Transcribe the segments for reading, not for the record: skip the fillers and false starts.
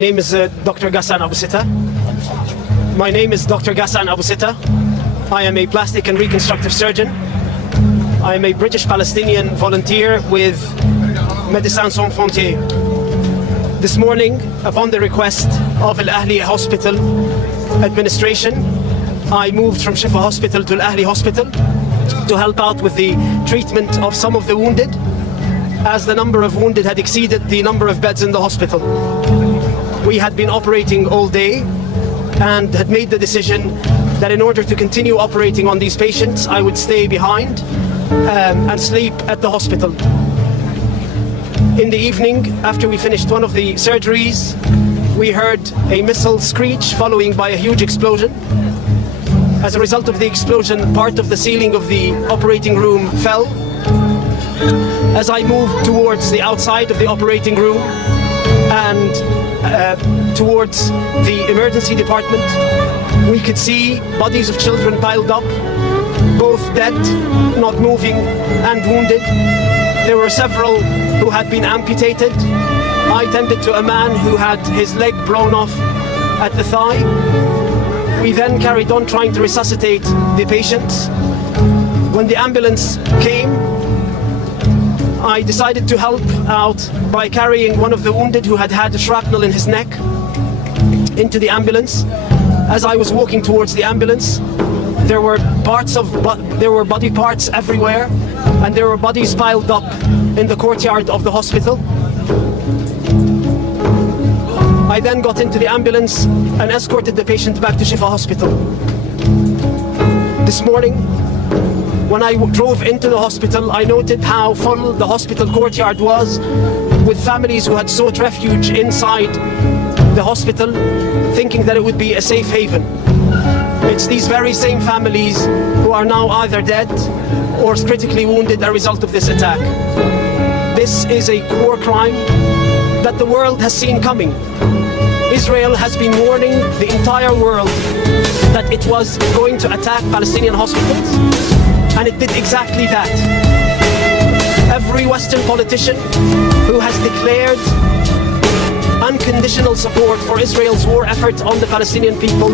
My name is Dr. Ghassan Abu Sitta. My name is Dr. Ghassan Abu Sitta. I am a plastic and reconstructive surgeon. I am a British Palestinian volunteer with Médecins Sans Frontières. This morning, upon the request of Al Ahli Hospital administration, I moved from Shifa Hospital to Al Ahli Hospital to help out with the treatment of some of the wounded, as the number of wounded had exceeded the number of beds in the hospital. We had been operating all day and had made the decision that in order to continue operating on these patients, I would stay behind and sleep at the hospital. In the evening, after we finished one of the surgeries, we heard a missile screech following by a huge explosion. As a result of the explosion, part of the ceiling of the operating room fell. As I moved towards the outside of the operating room and towards the emergency department, we could see bodies of children piled up, both dead, not moving, and wounded. There were several who had been amputated. I tended to a man who had his leg blown off at the thigh. We then carried on trying to resuscitate the patients. When the ambulance came, I decided to help out by carrying one of the wounded who had had a shrapnel in his neck into the ambulance. As I was walking towards the ambulance, there were body parts everywhere, and there were bodies piled up in the courtyard of the hospital. I then got into the ambulance and escorted the patient back to Shifa Hospital. This morning, when I drove into the hospital, I noted how full the hospital courtyard was, with families who had sought refuge inside the hospital, thinking that it would be a safe haven. It's these very same families who are now either dead or critically wounded as a result of this attack. This is a war crime that the world has seen coming. Israel has been warning the entire world that it was going to attack Palestinian hospitals, and it did exactly that. Every Western politician who has declared unconditional support for Israel's war effort on the Palestinian people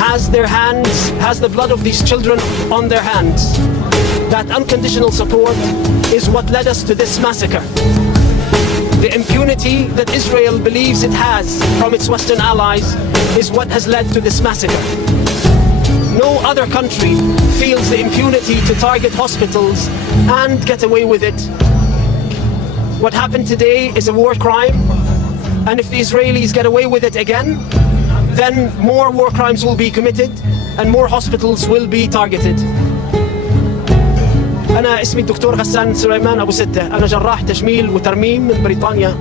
has the blood of these children on their hands. That unconditional support is what led us to this massacre. The impunity that Israel believes it has from its Western allies is what has led to this massacre. No other country feels the impunity to target hospitals and get away with it. What happened today is a war crime, and if the Israelis get away with it again, then more war crimes will be committed and more hospitals will be targeted. أنا اسمي الدكتور غسان سليمان أبو ستة. أنا جراح تجميل وترميم من بريطانيا.